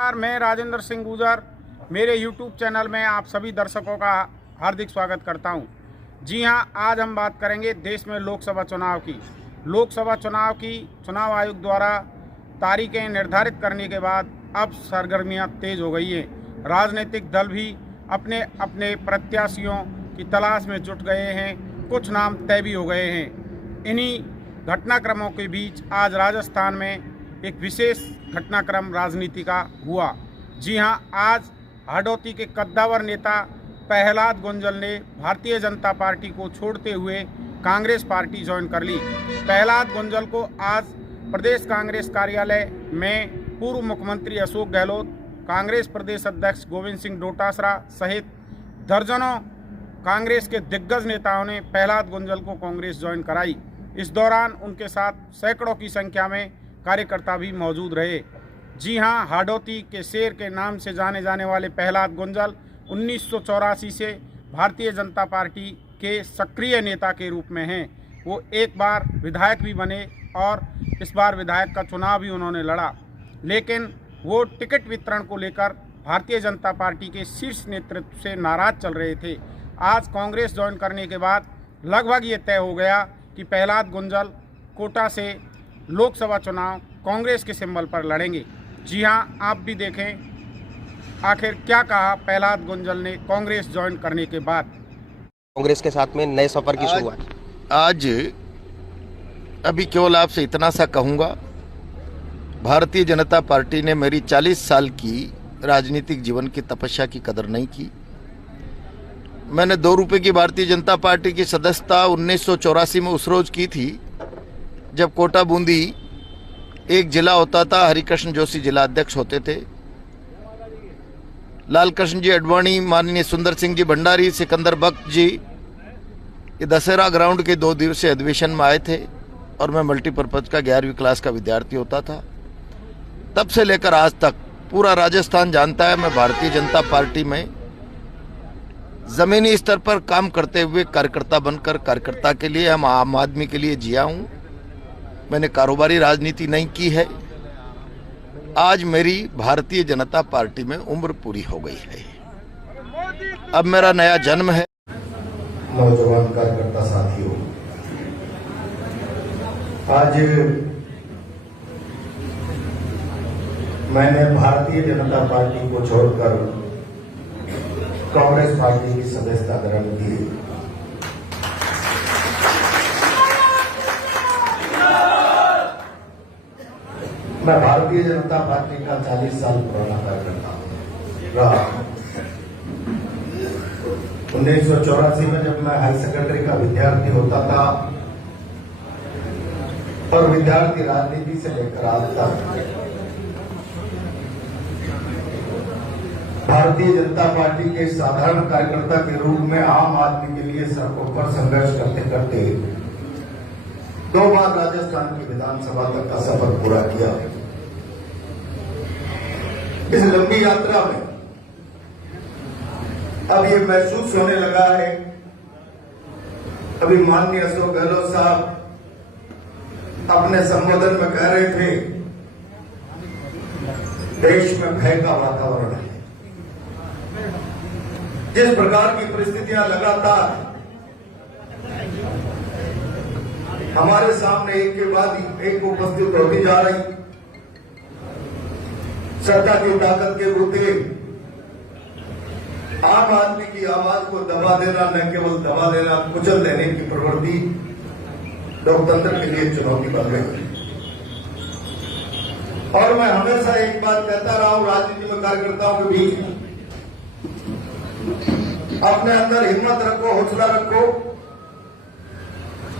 मैं राजेंद्र सिंह गुजर मेरे YouTube चैनल में आप सभी दर्शकों का हार्दिक स्वागत करता हूं। जी हां, आज हम बात करेंगे देश में लोकसभा चुनाव की। लोकसभा चुनाव की चुनाव आयोग द्वारा तारीखें निर्धारित करने के बाद अब सरगर्मियां तेज हो गई हैं। राजनीतिक दल भी अपने अपने प्रत्याशियों की तलाश में जुट गए हैं। कुछ नाम तय भी हो गए हैं। इन्हीं घटनाक्रमों के बीच आज राजस्थान में एक विशेष घटनाक्रम राजनीति का हुआ। जी हां, आज हाड़ौती के कद्दावर नेता प्रहलाद गुंजल ने भारतीय जनता पार्टी को छोड़ते हुए कांग्रेस पार्टी ज्वाइन कर ली। प्रहलाद गुंजल को आज प्रदेश कांग्रेस कार्यालय में पूर्व मुख्यमंत्री अशोक गहलोत, कांग्रेस प्रदेश अध्यक्ष गोविंद सिंह डोटासरा सहित दर्जनों कांग्रेस के दिग्गज नेताओं ने प्रहलाद गुंजल को कांग्रेस ज्वाइन कराई। इस दौरान उनके साथ सैकड़ों की संख्या में कार्यकर्ता भी मौजूद रहे। जी हां, हाड़ौती के शेर के नाम से जाने जाने वाले प्रहलाद गुंजल 1984 से भारतीय जनता पार्टी के सक्रिय नेता के रूप में हैं। वो एक बार विधायक भी बने और इस बार विधायक का चुनाव भी उन्होंने लड़ा, लेकिन वो टिकट वितरण को लेकर भारतीय जनता पार्टी के शीर्ष नेतृत्व से नाराज चल रहे थे। आज कांग्रेस ज्वाइन करने के बाद लगभग ये तय हो गया कि प्रहलाद गुंजल कोटा से लोकसभा चुनाव कांग्रेस के सिंबल पर लड़ेंगे। जी हां, आप भी देखें आखिर क्या कहा प्रहलाद गुंजल ने कांग्रेस ज्वाइन करने के बाद। कांग्रेस के साथ में नए सफर की शुरुआत। आज अभी केवल आपसे इतना सा कहूँगा, भारतीय जनता पार्टी ने मेरी 40 साल की राजनीतिक जीवन की तपस्या की कदर नहीं की। मैंने 2 रुपए की भारतीय जनता पार्टी की सदस्यता 1984 में उस रोज की थी जब कोटा बूंदी एक जिला होता था। हरिकृष्ण जोशी जिला अध्यक्ष होते थे। लाल कृष्ण जी अडवाणी, माननीय सुंदर सिंह जी भंडारी, सिकंदर बख्श जी ये दशहरा ग्राउंड के 2 दिवसीय अधिवेशन में आए थे और मैं मल्टीपर्पज का 11वीं क्लास का विद्यार्थी होता था। तब से लेकर आज तक पूरा राजस्थान जानता है मैं भारतीय जनता पार्टी में जमीनी स्तर पर काम करते हुए कार्यकर्ता बनकर कार्यकर्ता के लिए, हम आम आदमी के लिए जिया हूं। मैंने कारोबारी राजनीति नहीं की है। आज मेरी भारतीय जनता पार्टी में उम्र पूरी हो गई है। अब मेरा नया जन्म है। नौजवान कार्यकर्ता साथियों, आज मैंने भारतीय जनता पार्टी को छोड़कर कांग्रेस पार्टी की सदस्यता ग्रहण की। मैं भारतीय जनता पार्टी का 40 साल पुराना कार्यकर्ता रहा। 1984 में जब मैं हाई सेकेंडरी का विद्यार्थी होता था और विद्यार्थी राजनीति से लेकर आज तक भारतीय जनता पार्टी के साधारण कार्यकर्ता के रूप में आम आदमी के लिए सड़कों पर संघर्ष करते करते 2 बार राजस्थान की विधानसभा तक का सफर पूरा किया। इस लंबी यात्रा में अब ये महसूस होने लगा है, अभी माननीय अशोक गहलोत साहब अपने संबोधन में कह रहे थे, देश में भय का वातावरण है। जिस प्रकार की परिस्थितियां लगातार हमारे सामने एक के बाद एक उपस्थित होती जा रही, सत्ता की ताकत के मुद्दे, आम आदमी की आवाज को दबा देना, न केवल दबा देना, कुचल देने की प्रवृत्ति लोकतंत्र के लिए चुनौती बन गई। और मैं हमेशा एक बात कहता रहा हूं, राजनीति में कार्यकर्ताओं के बीच अपने अंदर हिम्मत रखो, हौसला रखो।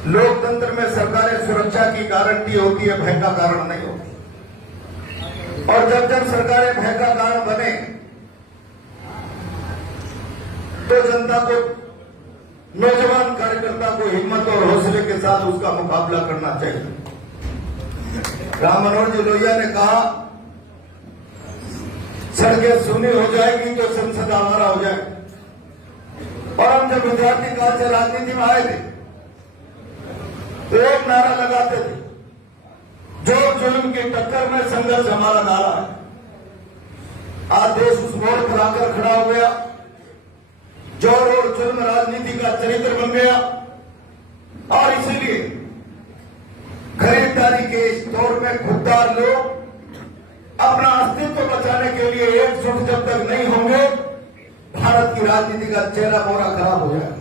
लोकतंत्र में सरकारें सुरक्षा की गारंटी होती है, भय का कारण नहीं होती। और जब जब सरकारें भय का कारण बने तो जनता को, नौजवान कार्यकर्ता को हिम्मत और हौसले के साथ उसका मुकाबला करना चाहिए। राम मनोहर जी लोहिया ने कहा, सड़कें सुनी हो जाएगी तो संसद हमारा हो जाएगा। और हम जब विद्यार्थी काल से राजनीति में आए थे तो एक नारा लगाते थे, जो जुल्म की टक्कर में संघर्ष हमारा नारा है। आज देश उस मोड़ पर आकर खड़ा हो गया, जोर और जुल्म राजनीति का चरित्र बन गया। और इसीलिए खरीदारी के इस दौर में खुददार लोग अपना अस्तित्व बचाने के लिए एकजुट जब तक नहीं होंगे, भारत की राजनीति का चेहरा मोहरा खराब हो जाएगा।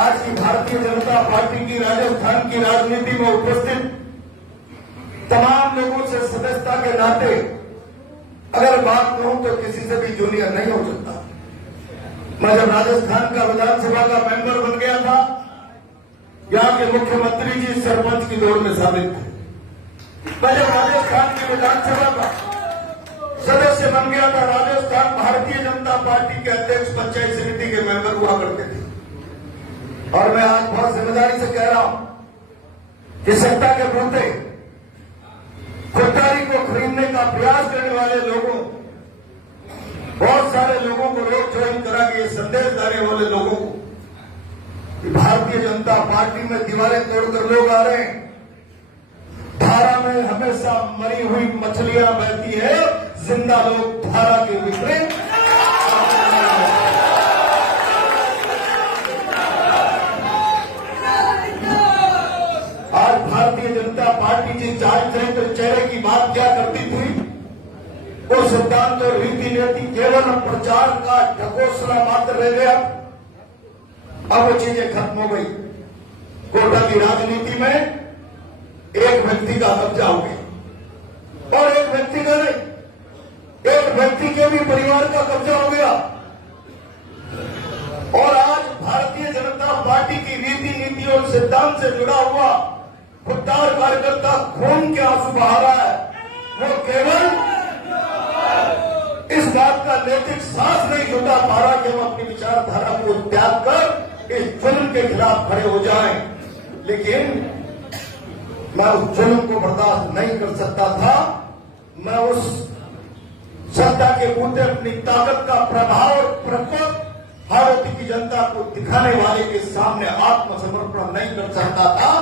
आज की भारतीय जनता पार्टी की राजस्थान की राजनीति में उपस्थित तमाम लोगों से सदस्यता के नाते अगर बात कहूं तो किसी से भी जूनियर नहीं हो सकता। मैं जब राजस्थान का विधानसभा का मेंबर बन गया था, यहां के मुख्यमंत्री जी सरपंच की दौड़ में शामिल थे। मैं जब राजस्थान की विधानसभा का सदस्य बन गया था, राजस्थान भारतीय जनता पार्टी के अध्यक्ष पंचायत समिति के मेंबर हुआ करते थे। और मैं आज बहुत जिम्मेदारी से कह रहा हूं कि सत्ता के मुद्दे खुददारी को खरीदने का प्रयास करने वाले लोगों, बहुत सारे लोगों को रोक ज्वाइन करा के संदेश देने वाले लोगों को कि भारतीय जनता पार्टी में दीवारें तोड़कर लोग आ रहे हैं। धारा में हमेशा मरी हुई मछलियां बहती है, जिंदा लोग धारा के विपरीत। आज भारतीय जनता पार्टी जी जांच करें तो चेहरे की बात क्या करती थी, वो सिद्धांत और रीति नीति केवल प्रचार का ढकोसला मात्र रह गया। अब वो चीजें खत्म हो गई। कोटा की राजनीति में एक व्यक्ति का कब्जा हो गया, और एक व्यक्ति का नहीं, एक व्यक्ति के भी परिवार का कब्जा हो गया। और आज भारतीय जनता पार्टी की रीति नीति और सिद्धांत से जुड़ा हुआ खुददार कार्यकर्ता खून के आंसू बहा रहा है। वो केवल इस बात का नैतिक साहस नहीं जुटा पा रहा कि हम अपनी विचारधारा को त्याग कर इस जुल्म के खिलाफ खड़े हो जाएं। लेकिन मैं उस जुल्म को बर्दाश्त नहीं कर सकता था। मैं उस सत्ता के मुद्दे अपनी ताकत का प्रभाव और प्रकोप हाड़ौती की जनता को दिखाने वाले के सामने आत्मसमर्पण नहीं कर सकता था।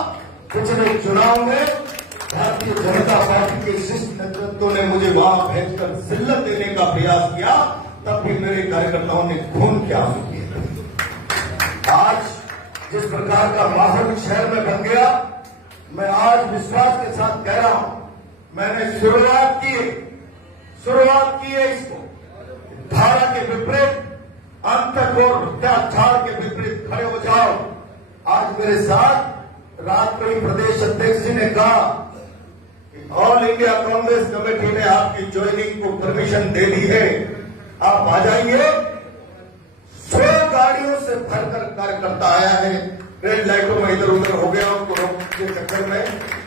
पिछले चुनाव में भारतीय जनता पार्टी के शीर्ष नेतृत्व ने मुझे वहां भेजकर जिल्लत देने का प्रयास किया, तब भी मेरे कार्यकर्ताओं ने खून के आंसू किए। आज जिस प्रकार का माहौल शहर में बन गया, मैं आज विश्वास के साथ कह रहा हूं, मैंने शुरुआत की है इसको धारा के विपरीत, अंतक और अत्याचार के विपरीत खड़े हो जाओ। आज मेरे साथ रात को ही प्रदेश अध्यक्ष जी ने कहा कि ऑल इंडिया कांग्रेस कमेटी ने आपकी ज्वाइनिंग को परमिशन दे दी है, आप आ जाइए। 100 गाड़ियों से भरकर कार्यकर्ता आया है। रेड लाइटों में इधर उधर हो गया, उनको रोकने के चक्कर में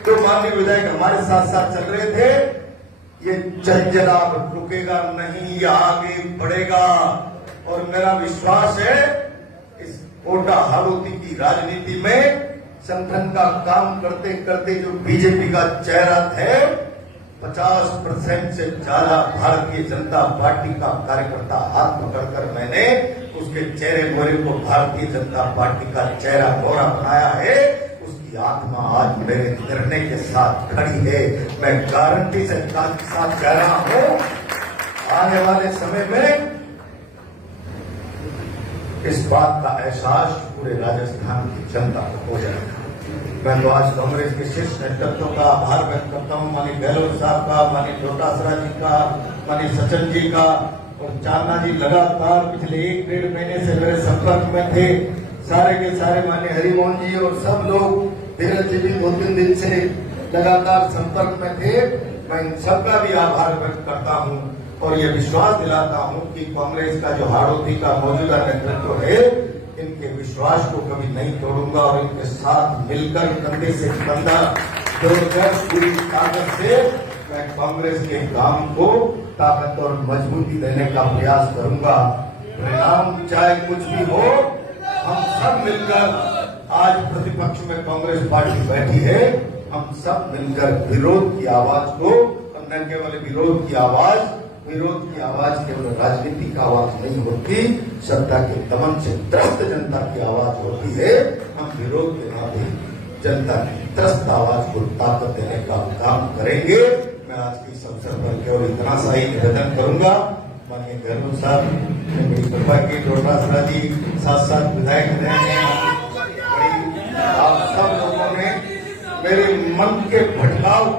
जो माननीय विधायक हमारे साथ साथ चल रहे थे, ये जनाब रुकेगा नहीं, ये आगे बढ़ेगा। और मेरा विश्वास है इस कोटा हाड़ौती की राजनीति में संगठन का काम करते करते जो बीजेपी का चेहरा थे, 50% से ज्यादा भारतीय जनता पार्टी का कार्यकर्ता हाथ पकड़कर मैंने उसके चेहरे मोहरे को भारतीय जनता पार्टी का चेहरा मोहरा बनाया है। उसकी आत्मा आज मेरे निर्णय के साथ खड़ी है। मैं गारंटी से साथ कह रहा हूं, आने वाले समय में इस बात का एहसास पूरे राजस्थान की जनता को हो जाएगा। मैं तो आज कांग्रेस के शीर्ष नेतृत्व का आभार व्यक्त करता हूं, माननीय गहलोत साहब का, माननीय डोटासरा जी का, माननीय सचिन जी का और चांदना जी लगातार पिछले 1-1.5 महीने से मेरे संपर्क में थे। सारे के सारे माननीय हरिमोहन जी और सब लोग, धीरज जी भी 2-3 दिन से लगातार संपर्क में थे। मैं इन सबका भी आभार व्यक्त करता हूं और ये विश्वास दिलाता हूं कि कांग्रेस का जो हाड़ौती का मौजूदा नेतृत्व है, इनके विश्वास को कभी नहीं तोड़ूंगा और इनके साथ मिलकर कंधे से कंधा जोड़कर पूरी ताकत से मैं कांग्रेस के काम को ताकत और मजबूती देने का प्रयास करूंगा। परिणाम चाहे कुछ भी हो, हम सब मिलकर, आज प्रतिपक्ष में कांग्रेस पार्टी बैठी है, हम सब मिलकर विरोध की आवाज को, न केवल विरोध की आवाज केवल राजनीति की आवाज नहीं होती, सत्ता के दमन से त्रस्त जनता की आवाज होती है। हम विरोध के नाते जनता की त्रस्त आवाज को ताकत देने का काम करेंगे। मैं आज की सब अवसर पर केवल इतना सा ही निवेदन करूंगा। माननीय गहलोत साहब ने बड़ी कृपा की, डोटासरा जी साथ साथ विधायक रहे हैं, आप सब लोगों ने मेरे मन के भटकाव को,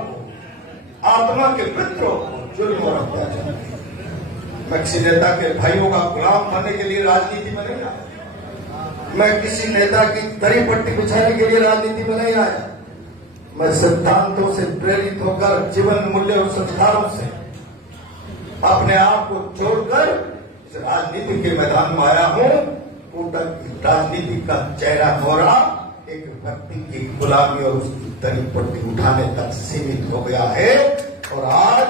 आत्मा के विद्रोह को, जुल्म और अत्याचार, मैं किसी नेता के भाइयों का गुलाम बनने के लिए राजनीति में नहीं आया। मैं किसी नेता की दरी पट्टी बिछाने के लिए राजनीति में नहीं आया। मैं सिद्धांतों से प्रेरित होकर, जीवन मूल्य और संस्कारों से अपने आप को छोड़कर इस राजनीति के मैदान में आया हूं। राजनीति का चेहरा मोहरा एक व्यक्ति की गुलामी और उसकी दरी पट्टी उठाने तक सीमित हो गया है। और आज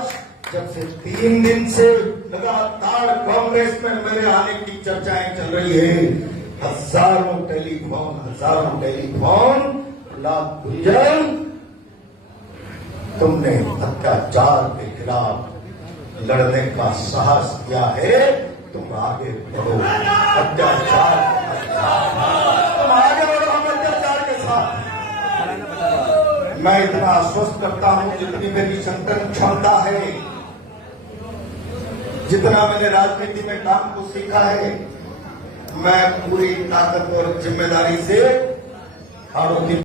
जब से 3 दिन से लगातार कांग्रेस में मेरे आने की चर्चाएं चल रही है, हजारों टेलीफोन, लाख गुंजन, तुमने अत्याचार के खिलाफ लड़ने का साहस किया है, तुम आगे बढ़ो अत्याचार, तुम आगे बढ़ो हम अत्याचार के साथ। मैं इतना आश्वस्त करता हूं, जितनी मेरी संगठन क्षमता है, जितना मैंने राजनीति में काम को सीखा है, मैं पूरी ताकत और जिम्मेदारी से आरोपी